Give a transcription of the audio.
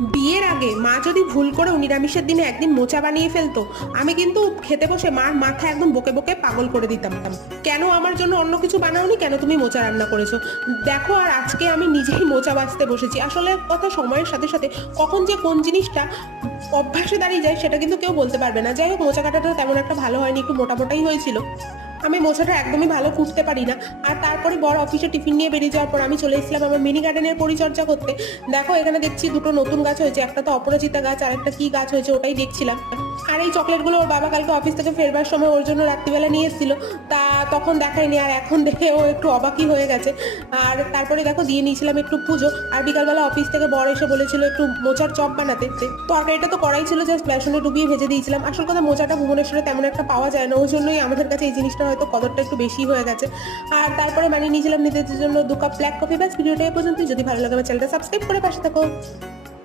বিয়ের আগে মা যদি ভুল করে নিরামিষের দিনে একদিন মোচা বানিয়ে ফেলতো, আমি কিন্তু খেতে বসে মার মাথা একদম বকে বকে পাগল করে দিতাম। কেন আমার জন্য অন্য কিছু বানাওনি, কেন তুমি মোচা রান্না করেছো? দেখো, আর আজকে আমি নিজেই মোচা বাছতে বসেছি। আসলে কথা, সময়ের সাথে সাথে কখন যে কোন জিনিসটা অভ্যাসে দাঁড়িয়ে যায় সেটা কিন্তু কেউ বলতে পারবে না। যাই হোক, মোচা কাটাটা তেমন একটা ভালো হয়নি, একটু মোটামোটাই হয়েছিল। আমি মোছাটা একদমই ভালো কুটতে পারি না। আর তারপরে বড় অফিসে টিফিন নিয়ে বেরিয়ে যাওয়ার পর আমি চলে এসেছিলাম আমার মিনি গার্ডেনের পরিচর্যা করতে। দেখো, এখানে দেখছি দুটো নতুন গাছ হয়েছে, একটা তো অপরাজিতা গাছ আর একটা কি গাছ হয়েছে ওটাই দেখছিলাম। আর এই চকলেটগুলো ওর বাবা কালকে অফিস থেকে ফেরবার সময় ওর জন্য রাত্রিবেলা নিয়ে এসেছিল, তা তখন দেখায়নি, আর এখন দেখে ও একটু অবাকই হয়ে গেছে। আর তারপরে দেখো, দিয়ে নিয়েছিলাম একটু পুজো। আর বিকালবেলা অফিস থেকে বড় এসে বলেছিল একটু মোচার চপ বানাতে। তরকারিটা তো করাই ছিল, জাস্ট বেসনে ডুবিয়ে ভেজে দিয়েছিলাম। আসল কথা, মোচাটা ভুবনেশ্বরে তেমন একটা পাওয়া যায় না, ওই জন্যই আমাদের কাছে এই জিনিসটা হয়তো কদরটা একটু বেশি হয়ে গেছে। আর তারপরে বানিয়ে নিয়েছিলাম নিজেদের জন্য 2 কাপ ব্ল্যাক কফি। ব্যাস, ভিডিওটা এ পর্যন্তই। যদি ভালো লাগে আমার চ্যানেলটা সাবস্ক্রাইব করে পাশে থাকো।